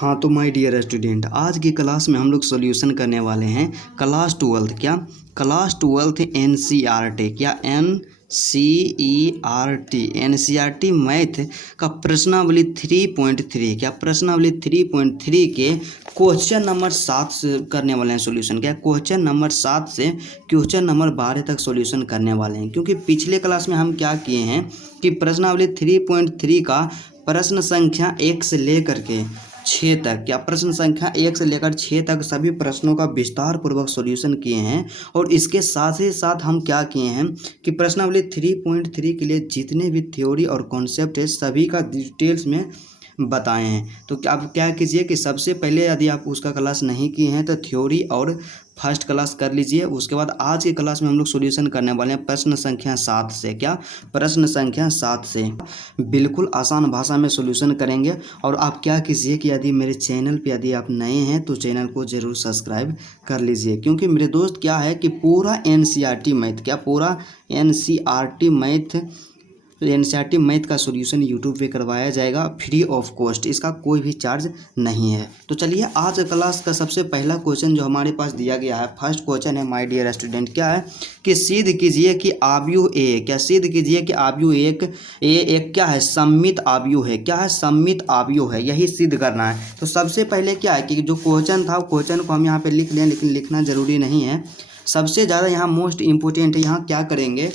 हाँ तो my dear student, आज की क्लास में हम लोग सॉल्यूशन करने वाले हैं class 12 class 12 NCERT NCERT math का प्रश्नावली 3.3 प्रश्नावली 3.3 के क्वेश्चन नंबर 7 से करने वाले हैं सॉल्यूशन। क्वेश्चन नंबर 7 से क्वेश्चन नंबर 12 तक सॉल्यूशन करने वाले हैं, क्योंकि पिछले क्लास में हम क्या किए हैं कि प्रश्नावली 3.3 का प्रश्न संख्या 1 से लेकर के 6 तक प्रश्न संख्या 1 से लेकर 6 तक सभी प्रश्नों का विस्तार पूर्वक सॉल्यूशन किए हैं। और इसके साथ ही साथ हम क्या किए हैं कि प्रश्नावली 3.3 के लिए जितने भी थ्योरी और कॉन्सेप्ट है सभी का डिटेल्स में बताए हैं। तो आप क्या कीजिए कि सबसे पहले यदि आप उसका क्लास नहीं किए हैं तो थ्योरी और फर्स्ट क्लास कर लीजिए। उसके बाद आज की क्लास में हम लोग सॉल्यूशन करने वाले हैं प्रश्न संख्या 7 से। प्रश्न संख्या 7 से बिल्कुल आसान भाषा में सॉल्यूशन करेंगे। और आप क्या कीजिए कि यदि मेरे चैनल पे यदि आप नए हैं तो चैनल को ज़रूर सब्सक्राइब कर लीजिए, क्योंकि मेरे दोस्त क्या है कि पूरा एनसीईआरटी मैथ का सॉल्यूशन यूट्यूब पे करवाया जाएगा फ्री ऑफ कॉस्ट, इसका कोई भी चार्ज नहीं है। तो चलिए आज क्लास का सबसे पहला क्वेश्चन जो हमारे पास दिया गया है, फर्स्ट क्वेश्चन है माय डियर स्टूडेंट, क्या है कि सिद्ध कीजिए कि आव्यूह ए सिद्ध कीजिए कि आव्यूह एक क्या है, सममित आव्यूह है। क्या है? सममित आव्यूह है, यही सिद्ध करना है। तो सबसे पहले क्या है कि जो क्वेश्चन था क्वेश्चन को हम यहाँ पे लिख लें, लेकिन लिखना ज़रूरी नहीं है। सबसे ज़्यादा यहाँ मोस्ट इम्पोर्टेंट है, यहाँ क्या करेंगे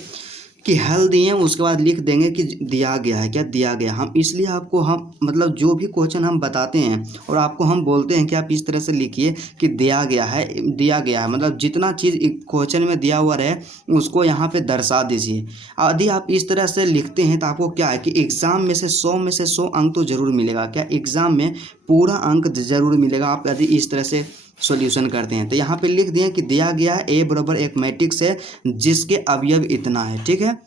कि हल दिए उसके बाद लिख देंगे कि दिया गया है। दिया गया। हम इसलिए आपको मतलब जो भी क्वेश्चन हम बताते हैं और आपको हम बोलते हैं कि आप इस तरह से लिखिए कि दिया गया है मतलब जितना चीज़ क्वेश्चन में दिया हुआ रहे उसको यहाँ पे दर्शा दीजिए। यदि आप इस तरह से लिखते हैं तो आपको क्या है कि एग्ज़ाम में से 100 अंक तो ज़रूर मिलेगा। एग्ज़ाम में पूरा अंक ज़रूर मिलेगा आप यदि इस तरह से सॉल्यूशन करते हैं। तो यहाँ पे लिख दिए कि दिया गया है ए बराबर एक मैट्रिक्स है जिसके अवयव इतना है। ठीक है,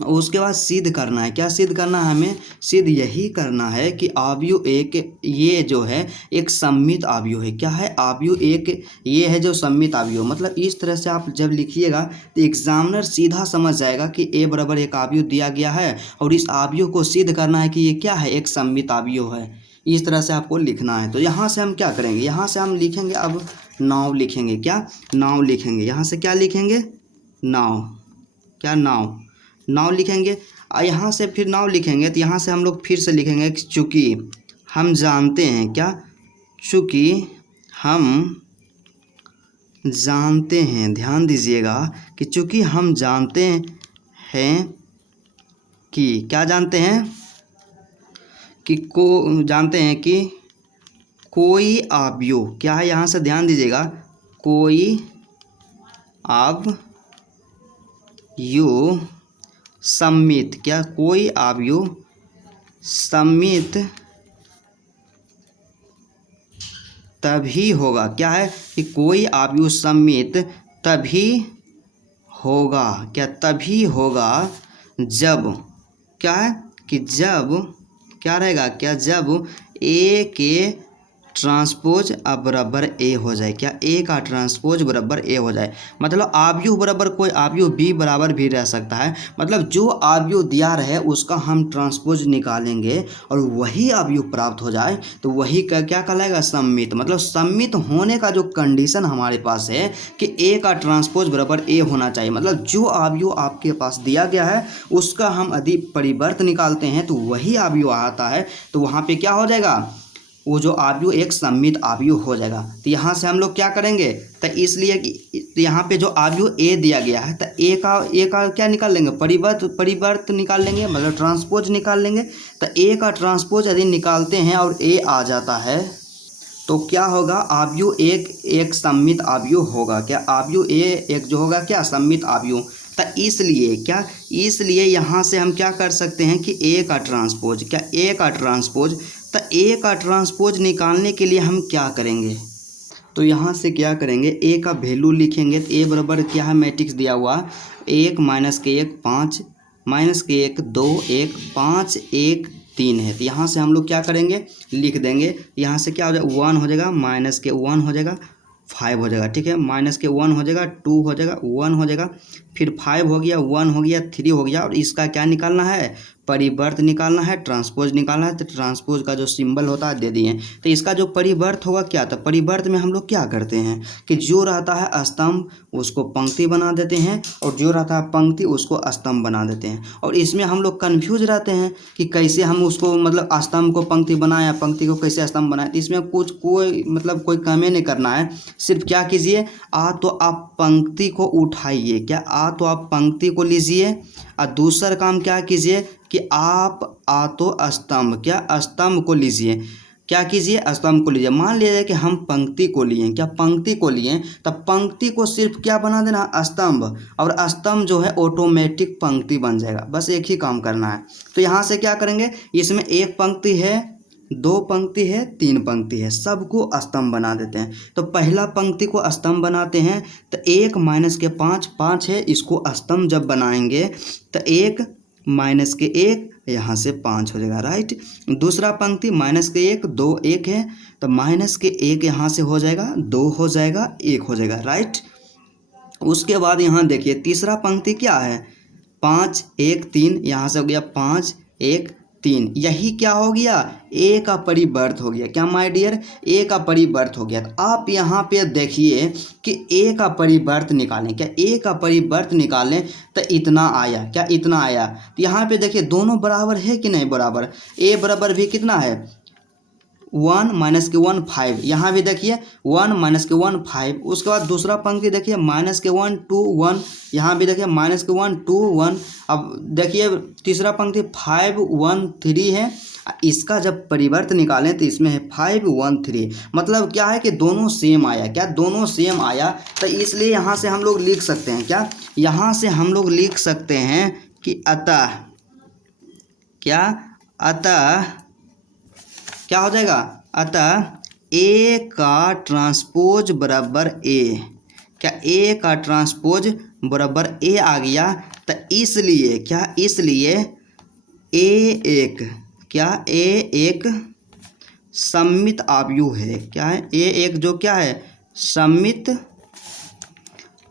उसके बाद सिद्ध करना है। क्या सिद्ध करना है? हमें सिद्ध यही करना है कि आव्यूह एक ये जो है एक सममित आव्यूह है। क्या है? आव्यूह एक ये है जो सममित आव्यूह। मतलब इस तरह से आप जब लिखिएगा तो एग्जामिनर सीधा समझ जाएगा कि ए बराबर एक आव्यूह दिया गया है और इस आव्यूह को सिद्ध करना है कि ये क्या है, एक सममित आव्यूह है। इस तरह से आपको लिखना है। तो यहाँ से हम क्या करेंगे, यहाँ से हम लिखेंगे अब नाव लिखेंगे। नाव लिखेंगे। यहाँ से क्या लिखेंगे? नाव लिखेंगे। और यहाँ से फिर नाव लिखेंगे तो यहाँ से हम लोग फिर से लिखेंगे कि चूँकि हम जानते हैं। चूँकि हम जानते हैं, ध्यान दीजिएगा कि चूँकि हम जानते हैं कि क्या जानते हैं कि जानते हैं कि कोई आव्यूह क्या है, यहाँ से ध्यान दीजिएगा, कोई आव्यूह सममित। कोई आव्यूह सममित तभी होगा। क्या है कि कोई आव्यूह सममित तभी होगा। तभी होगा जब क्या है कि जब क्या रहेगा, जब ए के ट्रांसपोज बराबर ए हो जाए। ए का ट्रांसपोज बराबर ए हो जाए। मतलब आव्यूह बराबर कोई आव्यूह बी बराबर भी रह सकता है। मतलब जो आव्यूह दिया रहे उसका हम ट्रांसपोज निकालेंगे और वही आव्यूह प्राप्त हो जाए तो वही का क्या कहलाएगा, सममित। मतलब सममित होने का जो कंडीशन हमारे पास है कि ए का ट्रांसपोज बराबर ए होना चाहिए। मतलब जो आव्यूह आपके पास दिया गया है उसका हम यदि परिवर्त निकालते हैं तो वही आव्यूह आता है, तो वहाँ पे क्या हो जाएगा, वो जो आव्यूह एक सममित आव्यूह हो जाएगा। तो यहाँ से हम लोग क्या करेंगे, तो इसलिए कि यहाँ पे जो आव्यूह ए दिया गया है तो ए का क्या निकाल लेंगे, परिवर्त निकाल लेंगे, मतलब ट्रांसपोज निकाल लेंगे। तो ए का ट्रांसपोज यदि निकालते हैं और ए आ जाता है तो क्या होगा, आव्यूह एक सममित आव्यूह होगा। आव्यूह ए एक जो होगा सममित आव्यूह। तो इसलिए यहाँ से हम क्या कर सकते हैं कि ए का ट्रांसपोज तो ए का ट्रांसपोज निकालने के लिए हम क्या करेंगे, तो यहाँ से क्या करेंगे, ए का वैल्यू लिखेंगे। तो ए बराबर क्या है, मैट्रिक्स दिया हुआ 1 - के 1 5 - के 1 2 1 5 1 3 है। तो यहाँ से हम लोग क्या करेंगे, लिख देंगे। यहाँ से क्या हो जाएगा, 1 हो जाएगा, -के 1 हो जाएगा, 5 हो जाएगा। ठीक है, -के 1 हो जाएगा, 2 हो जाएगा, 1 हो जाएगा, फिर 5 हो गया, 1 हो गया, 3 हो गया। और इसका क्या निकालना है, परिवर्त निकालना है, ट्रांसपोज निकालना है, तो ट्रांसपोज का जो सिंबल होता है दे दिए। तो इसका जो परिवर्त होगा क्या था, परिवर्त में हम लोग क्या करते हैं कि जो रहता है स्तंभ उसको पंक्ति बना देते हैं और जो रहता है पंक्ति उसको स्तंभ बना देते हैं। और इसमें हम लोग कन्फ्यूज रहते हैं कि कैसे हम उसको मतलब स्तंभ को पंक्ति बनाएं या पंक्ति को कैसे स्तंभ बनाएं। तो इसमें कुछ कोई काम नहीं करना है, सिर्फ क्या कीजिए, तो आप पंक्ति को उठाइए, क्या तो आप पंक्ति को लीजिए और दूसरा काम क्या कीजिए कि आप तो स्तंभ को लीजिए। क्या कीजिए, स्तंभ को लीजिए। मान लीजिए कि हम पंक्ति को लिए, क्या पंक्ति को लिए, तब पंक्ति को सिर्फ क्या बना देना, स्तंभ, और स्तंभ जो है ऑटोमेटिक पंक्ति बन जाएगा। बस एक ही काम करना है। तो यहाँ से क्या करेंगे, इसमें एक पंक्ति है, दो पंक्ति है, तीन पंक्ति है, सबको स्तंभ बना देते हैं। तो पहला पंक्ति को स्तंभ बनाते हैं तो 1 माइनस के 5, 5 है, इसको स्तंभ जब बनाएंगे तो 1 माइनस के 1 यहाँ से 5 हो जाएगा, राइट। दूसरा पंक्ति माइनस के 1, 2 1 है, तो माइनस के 1 यहाँ से हो जाएगा, 2 हो जाएगा, 1 हो जाएगा, राइट। उसके बाद यहाँ देखिए तीसरा पंक्ति क्या है, 5 1 3, यहाँ से हो गया 5 1 3, यही क्या हो गया, ए का परिवर्त हो गया। क्या माय डियर, ए का परिवर्त हो गया। तो आप यहाँ पे देखिए कि ए का परिवर्त निकालें, क्या ए का परिवर्त निकालें तो इतना आया, क्या इतना आया। तो यहाँ पे देखिए दोनों बराबर है कि नहीं बराबर, ए बराबर भी कितना है 1 माइनस के 1 5, यहाँ भी देखिए 1 माइनस के 1 5। उसके बाद दूसरा पंक्ति देखिए माइनस के 1 2 1, यहाँ भी देखिए माइनस के 1 2 1। अब देखिए तीसरा पंक्ति 5 1 3 है, इसका जब परिवर्त निकालें तो इसमें है 5 1 3, मतलब क्या है कि दोनों सेम आया, क्या दोनों सेम आया। तो इसलिए यहाँ से हम लोग लिख सकते हैं, क्या यहाँ से हम लोग लिख सकते हैं कि अतः क्या हो जाएगा, अतः ए का ट्रांसपोज बराबर ए, क्या ए का ट्रांसपोज बराबर ए आ गया। तो इसलिए क्या, इसलिए ए एक सममित आव्यूह है। क्या है, ए एक जो क्या है, सममित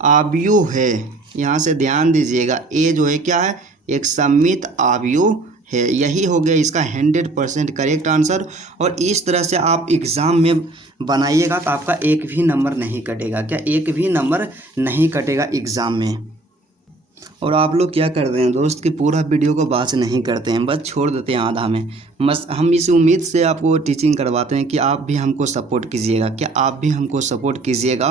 आव्यूह है। यहाँ से ध्यान दीजिएगा, ए जो है क्या है, एक सममित आव्यूह है। यही हो गया इसका 100% करेक्ट आंसर। और इस तरह से आप एग्ज़ाम में बनाइएगा तो आपका एक भी नंबर नहीं कटेगा, क्या एक भी नंबर नहीं कटेगा एग्ज़ाम में। और आप लोग क्या करते हैं दोस्त कि पूरा वीडियो को बात नहीं करते हैं, बस छोड़ देते हैं आधा में। बस हम इस उम्मीद से आपको टीचिंग करवाते हैं कि आप भी हमको सपोर्ट कीजिएगा, क्या आप भी हमको सपोर्ट कीजिएगा।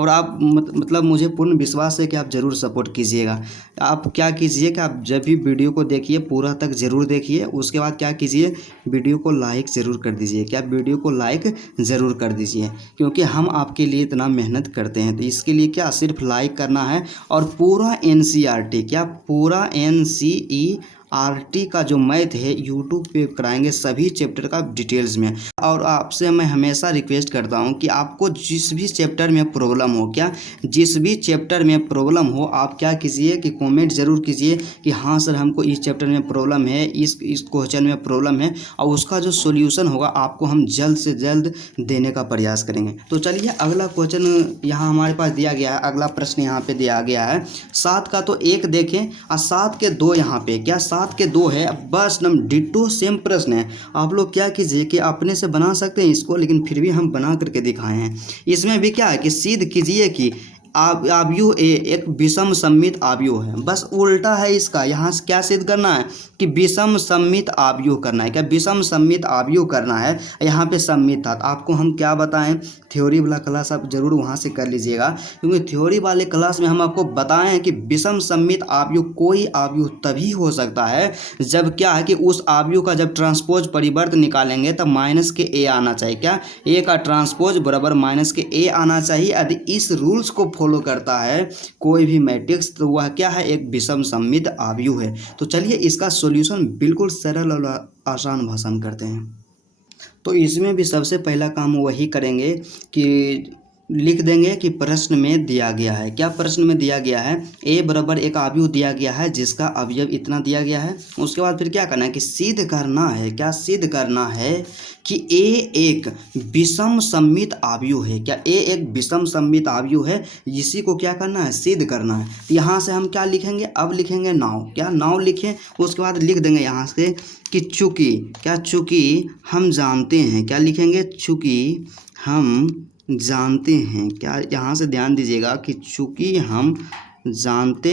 और आप मतलब मुझे पूर्ण विश्वास है कि आप ज़रूर सपोर्ट कीजिएगा। आप क्या कीजिए कि आप जब भी वीडियो को देखिए पूरा तक ज़रूर देखिए, उसके बाद क्या कीजिए, वीडियो को लाइक ज़रूर कर दीजिए, क्या वीडियो को लाइक ज़रूर कर दीजिए, क्योंकि हम आपके लिए इतना मेहनत करते हैं। तो इसके लिए क्या सिर्फ लाइक करना है। और पूरा NCERT, क्या पूरा NCERT का जो मैथ है यूट्यूब पे कराएंगे सभी चैप्टर का डिटेल्स में। और आपसे मैं हमेशा रिक्वेस्ट करता हूँ कि आपको जिस भी चैप्टर में प्रॉब्लम हो, क्या जिस भी चैप्टर में प्रॉब्लम हो, आप क्या कीजिए कि कमेंट ज़रूर कीजिए कि हाँ सर हमको इस चैप्टर में प्रॉब्लम है, इस क्वेश्चन में प्रॉब्लम है, और उसका जो सॉल्यूशन होगा आपको हम जल्द से जल्द देने का प्रयास करेंगे। तो चलिए अगला क्वेश्चन यहाँ हमारे पास दिया गया है, अगला प्रश्न यहाँ पे दिया गया है 7 का तो 1 देखें और 7 के 2 यहाँ पे, क्या 7 के 2 है, बस नम डिट्टो सेम प्रश्न है। आप लोग क्या कीजिए कि अपने से बना सकते हैं इसको, लेकिन फिर भी हम बना करके दिखाए हैं। इसमें भी क्या है कि सिद्ध कीजिए कि आव्यूह ए एक विषम सममित आव्यूह है, बस उल्टा है इसका। यहाँ से क्या सिद्ध करना है कि विषम सममित आव्यूह करना है, क्या विषम सममित आव्यूह करना है। यहाँ पे सममित था, तो आपको हम क्या बताएं, थ्योरी वाला क्लास आप जरूर वहाँ से कर लीजिएगा, क्योंकि थ्योरी वाले क्लास में हम आपको बताएं कि विषम सममित आव्यूह कोई आव्यूह तभी हो सकता है जब क्या है कि उस आव्यूह का जब ट्रांसपोज परिवर्त निकालेंगे तब माइनस के ए आना चाहिए, क्या ए का ट्रांसपोज बराबर माइनस के ए आना चाहिए। यदि इस रूल्स को फॉलो करता है कोई भी मैट्रिक्स तो वह क्या है, एक विषम सममित आव्यूह है। तो चलिए इसका सॉल्यूशन बिल्कुल सरल और आसान भाषा में करते हैं। तो इसमें भी सबसे पहला काम वही करेंगे कि लिख देंगे कि प्रश्न में दिया गया है। क्या प्रश्न में दिया गया है? ए बराबर एक अवयव दिया गया है जिसका अवयव इतना दिया गया है। उसके बाद फिर क्या करना है कि सिद्ध करना है। क्या सिद्ध करना है कि ए एक विषम सममित अवयव है। क्या ए एक विषम सममित अवयव है, इसी को क्या करना है? सिद्ध करना है। तो यहाँ से हम क्या लिखेंगे? अब लिखेंगे नाउ। क्या नाउ लिखें? उसके बाद लिख देंगे यहाँ से कि चूँकि, क्या चूँकि हम जानते हैं, क्या लिखेंगे? चूँकि हम जानते हैं। क्या यहाँ से ध्यान दीजिएगा कि चूँकि हम जानते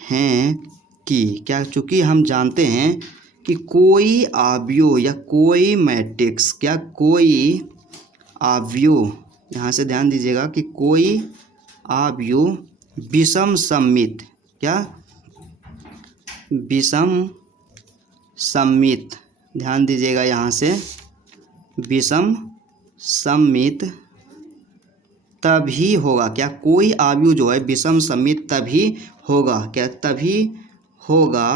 हैं कि, क्या चूँकि हम जानते हैं कि कोई अवयव या कोई मैट्रिक्स, क्या कोई अवयव, यहाँ से ध्यान दीजिएगा कि कोई अवयव विषम सममित, क्या विषम सममित, ध्यान दीजिएगा यहाँ से, विषम सममित तभी होगा। क्या कोई अवयव जो है विषम सममित तभी होगा। क्या तभी होगा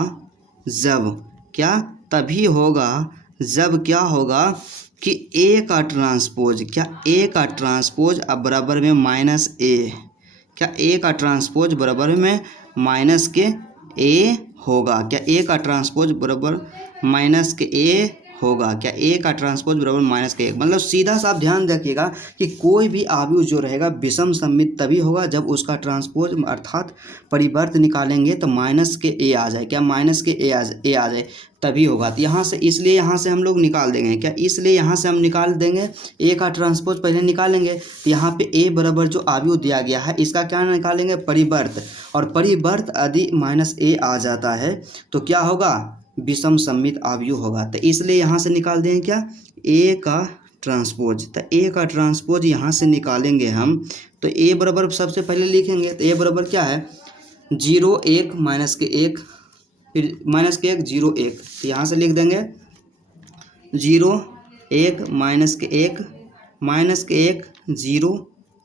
जब, क्या तभी होगा जब क्या होगा कि ए का ट्रांसपोज, क्या ए का ट्रांसपोज अब बराबर में माइनस ए, क्या ए का ट्रांसपोज बराबर में माइनस के ए होगा। क्या ए का ट्रांसपोज बराबर माइनस के ए होगा। क्या ए का ट्रांसपोज बराबर माइनस के 1, मतलब सीधा सा आप ध्यान रखिएगा कि कोई भी अवयव जो रहेगा विषम सममित तभी होगा जब उसका ट्रांसपोज अर्थात परिवर्त निकालेंगे तो माइनस के ए आ जाए। क्या माइनस के ए आ जाए तभी होगा। तो यहाँ से, इसलिए यहाँ से हम लोग निकाल देंगे। क्या इसलिए यहाँ से हम निकाल देंगे ए का ट्रांसपोज पहले निकालेंगे। तो यहाँ पे ए बराबर जो अवयव दिया गया है इसका क्या निकालेंगे? परिवर्त, और परिवर्त यदि माइनस ए आ जाता है तो क्या होगा? विषम सममित अवयव होगा। तो इसलिए यहाँ से निकाल देंगे क्या? ए का ट्रांसपोज। तो ए का ट्रांसपोज यहाँ से निकालेंगे हम, तो ए बराबर सबसे पहले लिखेंगे। तो ए बराबर क्या है? 0 1 माइनस के 1, फिर माइनस के 1 0 1। तो यहाँ से लिख देंगे 0 1 माइनस के 1 माइनस के 1 0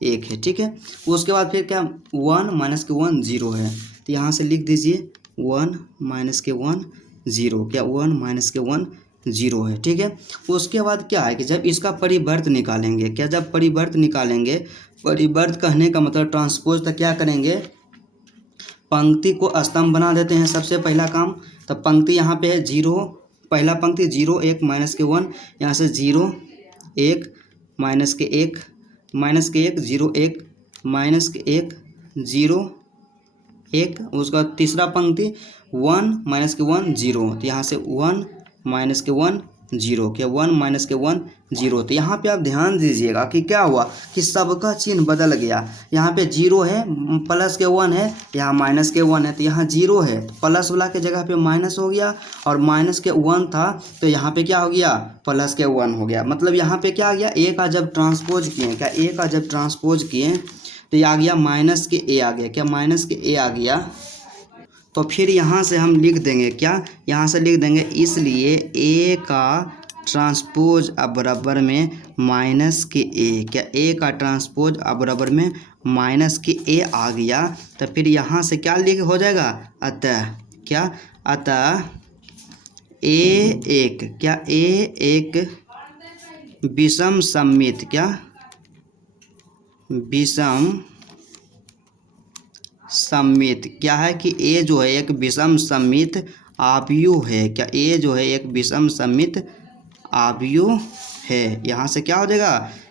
1 है, ठीक है। उसके बाद फिर क्या? 1 माइनस के 1 0 है। तो यहाँ से लिख दीजिए 1 माइनस के 1 0। क्या 1 माइनस के 1 0 है, ठीक है। उसके बाद क्या है कि जब इसका परिवर्त निकालेंगे, क्या जब परिवर्त निकालेंगे, परिवर्त कहने का मतलब ट्रांसपोज, तो क्या करेंगे? पंक्ति को स्तंभ बना देते हैं सबसे पहला काम। तो पंक्ति यहाँ पे है 0, पहला पंक्ति 0 1 माइनस के 1, यहाँ से 0 1 माइनस के 1 माइनस के 1 0 1 माइनस के 1 0 1। उसका तीसरा पंक्ति 1 माइनस के 1 0। तो यहाँ से 1 माइनस के 1 0। क्या 1 माइनस के 1 0। तो यहाँ पे आप ध्यान दीजिएगा कि क्या हुआ कि सबका चिन्ह बदल गया। यहाँ पे 0 है, प्लस के 1 है, यहाँ माइनस के 1 है। तो यहाँ 0 है तो प्लस वाला के जगह पे माइनस हो गया, और माइनस के 1 था तो यहाँ पे क्या हो गया? प्लस के 1 हो गया। मतलब यहाँ पे क्या आ गया? ए का जब ट्रांसपोज किए, क्या ए का जब ट्रांसपोज किए तो ये आ गया माइनस के ए आ गया। क्या माइनस के ए आ गया। तो फिर यहाँ से हम लिख देंगे, क्या यहाँ से लिख देंगे, इसलिए ए का ट्रांसपोज अब बराबर में माइनस के ए। क्या ए का ट्रांसपोज अब बराबर में माइनस के ए आ गया। तो फिर यहाँ से क्या लिख हो जाएगा? अतः, क्या अतः ए एक, क्या ए एक विषम सममित, क्या विषम सममित, क्या है कि ए जो है एक विषम सममित अवयव है। क्या ए जो है एक विषम सममित अवयव है। यहाँ से क्या हो जाएगा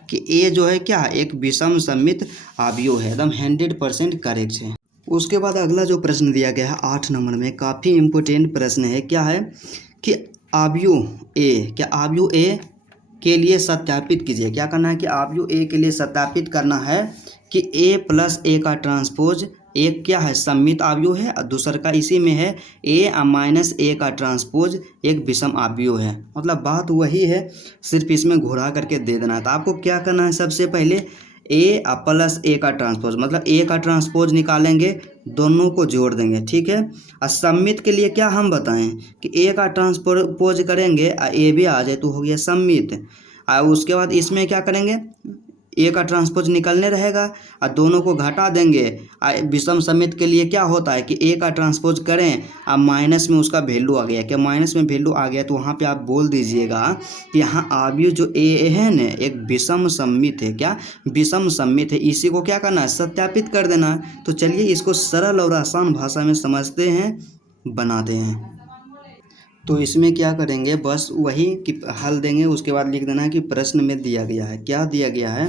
कि ए जो है क्या एक विषम सममित अवयव है। एकदम 100% करेक्ट है। उसके बाद अगला जो प्रश्न दिया गया है 8 नंबर में, काफ़ी इम्पोर्टेंट प्रश्न है। क्या है कि अवयव ए, क्या अवयव ए के लिए सत्यापित कीजिए। क्या करना है कि अवयव ए के लिए सत्यापित करना है कि ए प्लस ए का ट्रांसपोज एक क्या है? सममित अवयव है, और दूसरा का इसी में है ए माइनस ए का ट्रांसपोज एक विषम अवयव है। मतलब बात वही है, सिर्फ इसमें घुरा करके दे देना। तो आपको क्या करना है? सबसे पहले ए प्लस ए का ट्रांसपोज, मतलब ए का ट्रांसपोज निकालेंगे, दोनों को जोड़ देंगे, ठीक है। और सममित के लिए क्या हम बताएं कि ए का ट्रांसपोज करेंगे और ए भी आ जाए तो हो गया सममित। और उसके बाद इसमें क्या करेंगे? ए का ट्रांसपोज निकलने रहेगा और दोनों को घटा देंगे। विषम समित के लिए क्या होता है कि ए का ट्रांसपोज करें अब माइनस में उसका वैल्यू आ गया, क्या माइनस में वैल्यू आ गया तो वहाँ पे आप बोल दीजिएगा कि यहाँ अवयव जो ए है न एक विषम समित है। क्या विषम समित है, इसी को क्या करना है सत्यापित कर देना है। तो चलिए इसको सरल और आसान भाषा में समझते हैं, बनाते हैं। तो इसमें क्या करेंगे बस वही कि हल देंगे, उसके बाद लिख देना है कि प्रश्न में दिया गया है। क्या दिया गया है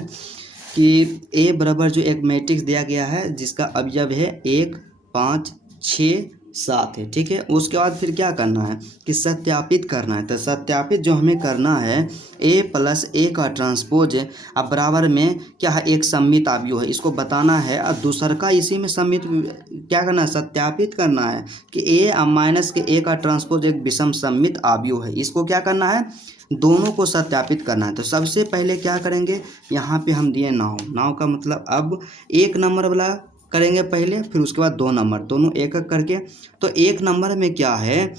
कि ए बराबर जो एक मैट्रिक्स दिया गया है जिसका अवयव है 1 5 6 7 है, ठीक है। उसके बाद फिर क्या करना है कि सत्यापित करना है। तो सत्यापित जो हमें करना है ए प्लस ए का ट्रांसपोज अब बराबर में क्या है एक सममित अवयव है, इसको बताना है। और दूसर का इसी में सममित क्या करना है सत्यापित करना है कि ए अब माइनस के ए का ट्रांसपोज एक विषम सममित अवयव है। इसको क्या करना है दोनों को सत्यापित करना है। तो सबसे पहले क्या करेंगे यहाँ पे हम दिए नाव का मतलब अब 1 नंबर वाला करेंगे पहले, फिर उसके बाद 2 नंबर, दोनों एक एक करके। तो 1 नंबर में क्या है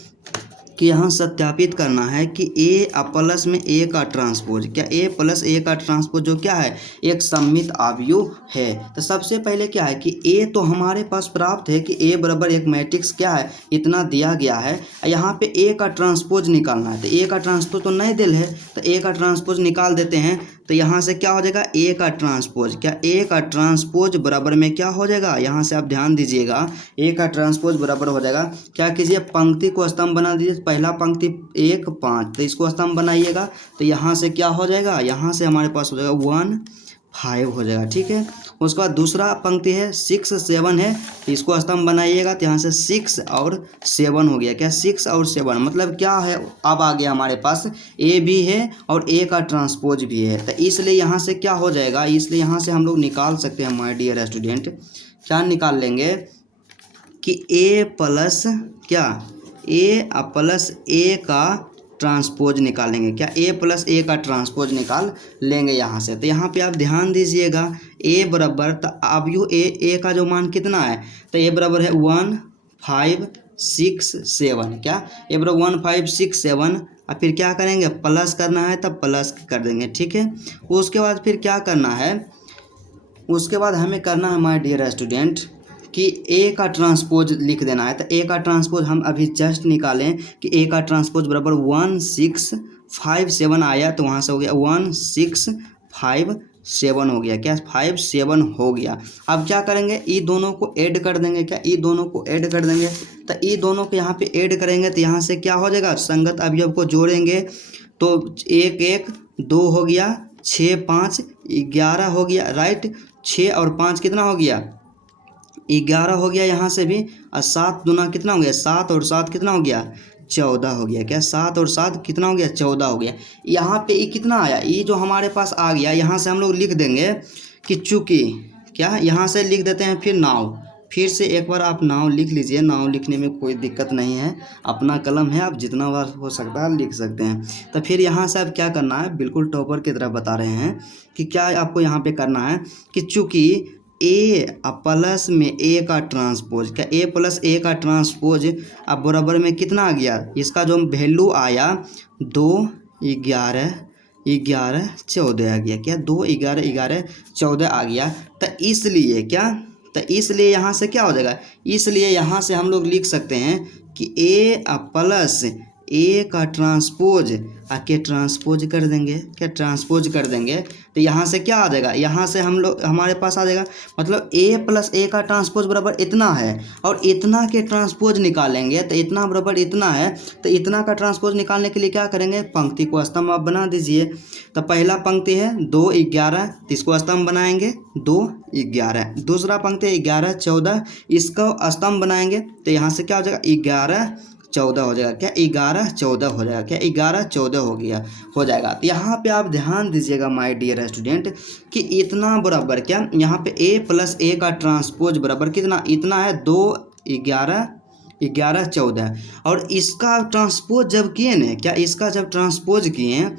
कि यहाँ सत्यापित करना है कि ए प्लस में ए का ट्रांसपोज, क्या ए प्लस ए का ट्रांसपोज जो क्या है एक सममित अवयव है। तो सबसे पहले क्या है कि ए तो हमारे पास प्राप्त है कि ए बराबर एक मैट्रिक्स क्या है इतना दिया गया है। यहाँ पे ए का ट्रांसपोज निकालना है। तो ए का ट्रांसपोज तो नहीं दिल है, तो ए का ट्रांसपोज निकाल देते हैं। तो यहाँ से क्या हो जाएगा ए का ट्रांसपोज, क्या ए का ट्रांसपोज बराबर में क्या हो जाएगा, यहाँ से आप ध्यान दीजिएगा ए का ट्रांसपोज बराबर हो जाएगा। क्या कीजिए पंक्ति को स्तंभ बना दीजिए, पहला पंक्ति 1 5, तो इसको स्तंभ बनाइएगा। तो यहाँ से क्या हो जाएगा, यहाँ से हमारे पास हो जाएगा 1 5 हो जाएगा, ठीक है। उसके बाद दूसरा पंक्ति है 6 7 है, इसको स्तंभ बनाइएगा। तो यहाँ से 6 और 7 हो गया, क्या 6 और 7 मतलब क्या है अब आ गया हमारे पास ए भी है और ए का ट्रांसपोज भी है। तो इसलिए यहाँ से क्या हो जाएगा, इसलिए यहाँ से हम लोग निकाल सकते हैं माय डियर स्टूडेंट, क्या निकाल लेंगे कि ए प्लस क्या ए प्लस ए का ट्रांसपोज निकालेंगे। क्या ए प्लस ए का ट्रांसपोज निकाल लेंगे यहाँ से। तो यहाँ पे आप ध्यान दीजिएगा ए बराबर, तो अवयव ए का जो मान कितना है तो ए बराबर है 1 5 6 7, क्या ए बराबर 1 5 6 7। और फिर क्या करेंगे प्लस करना है तब प्लस कर देंगे, ठीक है। उसके बाद फिर क्या करना है, उसके बाद हमें करना है माय डियर स्टूडेंट कि ए का ट्रांसपोज लिख देना है। तो ए का ट्रांसपोज हम अभी जस्ट निकालें कि ए का ट्रांसपोज बराबर 1 6 5 7 आया, तो वहाँ से हो गया 1 6 5 7 हो गया, क्या 5 7 हो गया। अब क्या करेंगे ई दोनों को ऐड कर देंगे, क्या ई दोनों को ऐड कर देंगे। तो ई दोनों को यहाँ पे ऐड करेंगे तो यहाँ से क्या हो जाएगा संगत अवयव को जोड़ेंगे तो 1 1 2 हो गया, 6 5 11 हो गया, राइट। 6 और 5 कितना हो गया 11 हो गया यहाँ से भी, और 7 दूना कितना हो गया 7 और 7 कितना हो गया 14 हो गया, क्या 7 और 7 कितना हो गया 14 हो गया। यहाँ पे ये कितना आया, ये जो हमारे पास आ गया यहाँ से हम लोग लिख देंगे कि चूँकि क्या यहाँ से लिख देते हैं फिर नाव, फिर से एक बार आप नाव लिख लीजिए। नाव लिखने में कोई दिक्कत नहीं है, अपना कलम है, आप जितना बार हो सकता है लिख सकते हैं। तो फिर यहाँ से अब क्या करना है, बिल्कुल टॉपर की तरफ बता रहे हैं कि क्या आपको यहाँ पे करना है कि चूँकि ए प्लस में ए का ट्रांसपोज, क्या ए प्लस ए का ट्रांसपोज अब बराबर में कितना आ गया, इसका जो वैल्यू आया 2 11 11 14 आ गया, क्या 2 11 11 14 आ गया। तो इसलिए क्या, तो इसलिए यहाँ से क्या हो जाएगा, इसलिए यहाँ से हम लोग लिख सकते हैं कि ए प्लस ए का ट्रांसपोज आके ट्रांसपोज कर देंगे, क्या ट्रांसपोज कर देंगे। तो यहाँ से क्या आ जाएगा, यहाँ से हम लोग हमारे पास आ जाएगा मतलब ए प्लस ए का ट्रांसपोज बराबर इतना है और इतना के ट्रांसपोज निकालेंगे। तो इतना बराबर इतना है, तो इतना का ट्रांसपोज निकालने के लिए क्या करेंगे पंक्ति को स्तंभ आप बना दीजिए। तो पहला पंक्ति है 2 11, इसको स्तंभ बनाएंगे 2 11, दूसरा पंक्ति 11 14, इसको स्तंभ बनाएंगे। तो यहाँ से क्या हो जाएगा 11 14 हो जाएगा, क्या 11 14 हो जाएगा, क्या 11 14 हो गया हो जाएगा। तो यहाँ पे आप ध्यान दीजिएगा माय डियर स्टूडेंट कि इतना बराबर क्या यहाँ पे ए प्लस ए का ट्रांसपोज बराबर कितना इतना है 2 11 11 14, और इसका ट्रांसपोज जब किए ना, क्या इसका जब ट्रांसपोज किए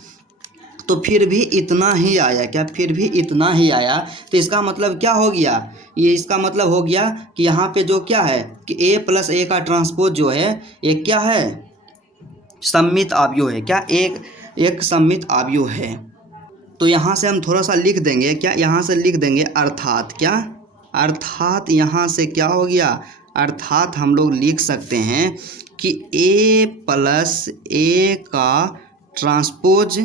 तो फिर भी इतना ही आया, क्या फिर भी इतना ही आया। तो इसका मतलब क्या हो गया, ये इसका मतलब हो गया कि यहाँ पे जो क्या है कि ए प्लस ए का ट्रांसपोज जो है ये क्या है सममित अवयव है, क्या एक सममित अवयव है। तो यहाँ से हम थोड़ा सा लिख देंगे, क्या यहाँ से लिख देंगे अर्थात, क्या अर्थात यहाँ से क्या हो गया, अर्थात हम लोग लिख सकते हैं कि ए प्लस ए का ट्रांसपोज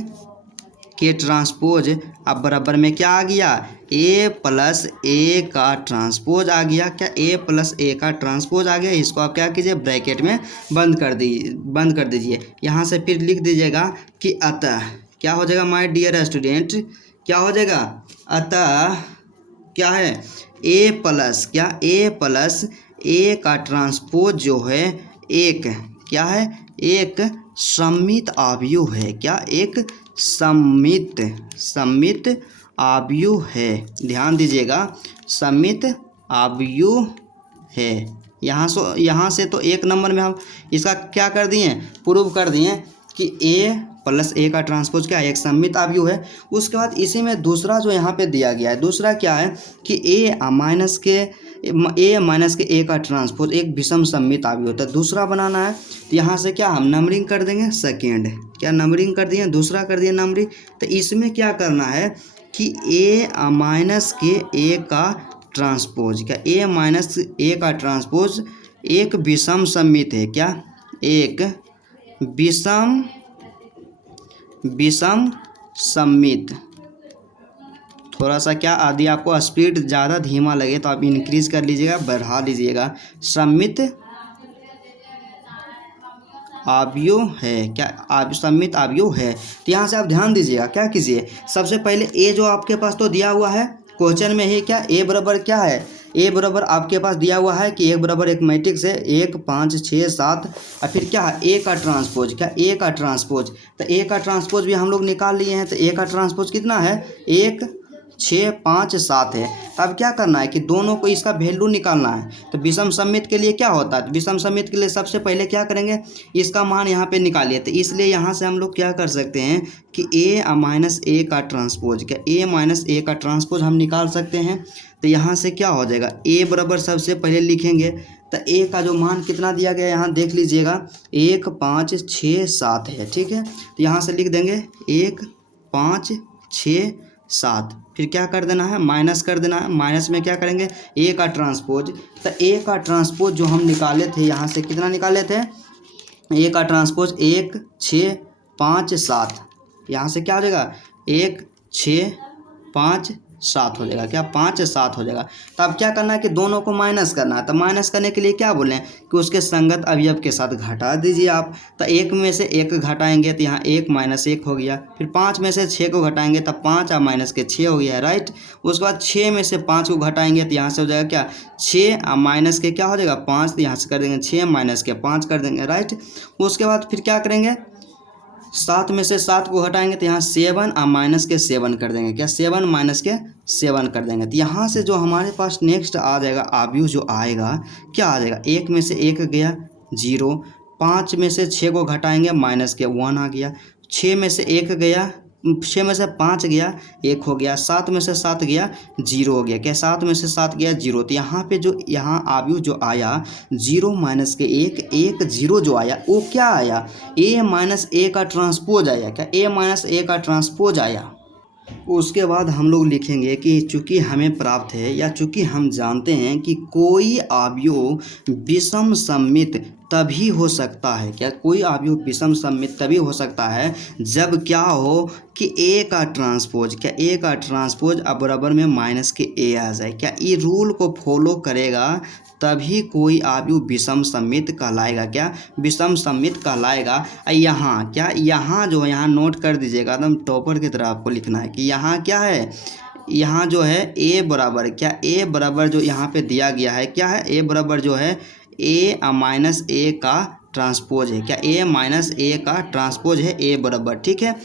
के ट्रांसपोज अब बराबर में क्या आ गया, ए प्लस ए का ट्रांसपोज आ गया। क्या ए प्लस ए का ट्रांसपोज आ गया। इसको आप क्या कीजिए, ब्रैकेट में बंद कर दीजिए। यहाँ से फिर लिख दीजिएगा कि अतः क्या हो जाएगा माय डियर स्टूडेंट, क्या हो जाएगा, अतः क्या है ए प्लस, क्या ए प्लस ए का ट्रांसपोज जो है एक क्या है, एक सममित अवयव है। क्या, एक सममित अवयव है। ध्यान दीजिएगा, सममित अवयव है। यहाँ से तो एक नंबर में हम इसका क्या कर दिए, प्रूव कर दिए कि ए प्लस ए का ट्रांसपोज क्या है, एक सममित अवयव है। उसके बाद इसी में दूसरा जो यहाँ पे दिया गया है, दूसरा क्या है कि ए माइनस के ए का ट्रांसपोज एक विषम सममित अवयव होता है। दूसरा बनाना है तो यहाँ से क्या हम नंबरिंग कर देंगे, सेकेंड, क्या नंबरिंग कर दिए, दूसरा कर दिए नंबरिंग। तो इसमें क्या करना है कि ए माइनस के ए का ट्रांसपोज, क्या ए माइनस ए का ट्रांसपोज एक विषम सममित है। क्या, एक विषम सममित। थोड़ा सा क्या आदि आपको स्पीड ज़्यादा धीमा लगे तो आप इंक्रीज कर लीजिएगा, बढ़ा लीजिएगा। सममित अवयव है। क्या, सममित अवयव है। तो यहाँ से आप ध्यान दीजिएगा, क्या कीजिए, सबसे पहले ए जो आपके पास तो दिया हुआ है क्वेश्चन में ही, क्या ए बराबर क्या है, ए बराबर आपके पास दिया हुआ है कि एक बराबर एक मैट्रिक्स है 1 5 6 7 और फिर क्या है ए का ट्रांसपोज। क्या, ए का ट्रांसपोज, तो ए का ट्रांसपोज भी हम लोग निकाल लिए हैं। तो ए का ट्रांसपोज कितना है, 1 6 5 7 है। तो अब क्या करना है कि दोनों को इसका वैल्यू निकालना है। तो विषम सममित के लिए क्या होता है, विषम सममित के लिए सबसे पहले क्या करेंगे, इसका मान यहाँ पे निकालिए। तो इसलिए यहाँ से हम लोग क्या कर सकते हैं कि ए माइनस ए का ट्रांसपोज, क्या ए माइनस ए का ट्रांसपोज हम निकाल सकते हैं। तो यहाँ से क्या हो जाएगा, ए बराबर सबसे पहले लिखेंगे। तो ए का जो मान कितना दिया गया यहाँ देख लीजिएगा, 1 5 6 7 है। ठीक है, तो यहाँ से लिख देंगे 1 5 6 7, फिर क्या कर देना है, माइनस कर देना है। माइनस में क्या करेंगे, ए का ट्रांसपोज। तो ए का ट्रांसपोज जो हम निकाले थे, यहाँ से कितना निकाले थे, ए का ट्रांसपोज 1 6 5 7, यहाँ से क्या हो जाएगा 1 6 5 7 हो जाएगा। क्या, 5 7 हो जाएगा। तो अब क्या करना है कि दोनों को माइनस करना है। तो माइनस करने के लिए क्या बोलें कि उसके संगत अवयव के साथ घटा दीजिए आप। तो 1 में से 1 घटाएंगे तो यहाँ 1 माइनस 1 हो गया। फिर 5 में से 6 को घटाएंगे तब 5 और माइनस के 6 हो गया, राइट। उसके बाद 6 में से 5 को घटाएंगे तो यहाँ से हो जाएगा क्या, 6 और माइनस के क्या हो जाएगा 5, तो यहाँ से कर देंगे 6 माइनस के 5 कर देंगे, राइट। उसके बाद फिर क्या करेंगे, 7 में से 7 को हटाएंगे तो यहाँ 7 और माइनस के 7 कर देंगे। क्या, 7 माइनस के 7 कर देंगे। तो यहाँ से जो हमारे पास नेक्स्ट आ जाएगा अवयव जो आएगा, क्या आ जाएगा, 1 में से 1 गया 0, 5 में से 6 को घटाएंगे माइनस के 1 आ गया, 6 में से 1 गया, 6 में से 5 गया 1 हो गया, 7 में से 7 गया 0 हो गया। क्या, 7 में से 7 गया 0। तो यहाँ पे जो यहाँ अवयव जो आया 0 माइनस के 1 0 जो आया वो क्या आया, ए माइनस ए का ट्रांसपोज आया। क्या, ए माइनस ए का ट्रांसपोज आया। उसके बाद हम लोग लिखेंगे कि चूंकि हमें प्राप्त है या चूंकि हम जानते हैं कि कोई अवयव विषम सममित तभी हो सकता है। क्या, कोई अवयव विषम सममित तभी हो सकता है जब क्या हो कि ए का ट्रांसपोज, क्या ए का ट्रांसपोज अब बराबर में माइनस के ए आ जाए। क्या, ये रूल को फॉलो करेगा तभी कोई अवयव विषम सममित कहलाएगा। क्या, विषम सममित कहलाएगा। यहाँ क्या, यहाँ जो यहाँ नोट कर दीजिएगा, एकदम टॉपर की तरह आपको लिखना है कि यहाँ क्या है, यहाँ जो है ए बराबर, क्या ए बराबर जो यहाँ पे दिया गया है क्या है, ए बराबर जो है ए माइनस ए का ट्रांसपोज है। क्या, ए माइनस ए का ट्रांसपोज है ए बराबर, ठीक है।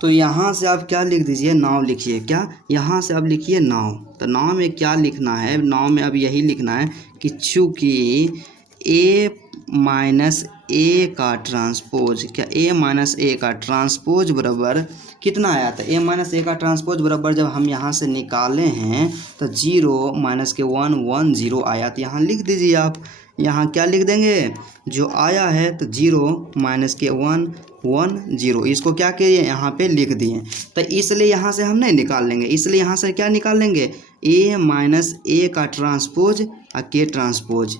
तो यहाँ से आप क्या लिख दीजिए, नाव लिखिए। क्या, यहाँ से आप लिखिए नाव। तो नाव में क्या लिखना है, नाव में अब यही लिखना है कि चूँकि ए माइनस ए का ट्रांसपोज, क्या ए माइनस ए का ट्रांसपोज बराबर कितना आया था, ए माइनस ए का ट्रांसपोज बराबर जब हम यहाँ से निकाले हैं तो 0 माइनस के 1 1 0 आया। तो यहाँ लिख दीजिए आप यहाँ क्या लिख देंगे, जो आया है तो 0 माइनस के 1 1 0, इसको क्या किए यहाँ पे लिख दिए। तो इसलिए यहाँ से हम नहीं निकाल लेंगे, इसलिए यहाँ से क्या निकाल लेंगे, ए माइनस ए का ट्रांसपोज और के ट्रांसपोज।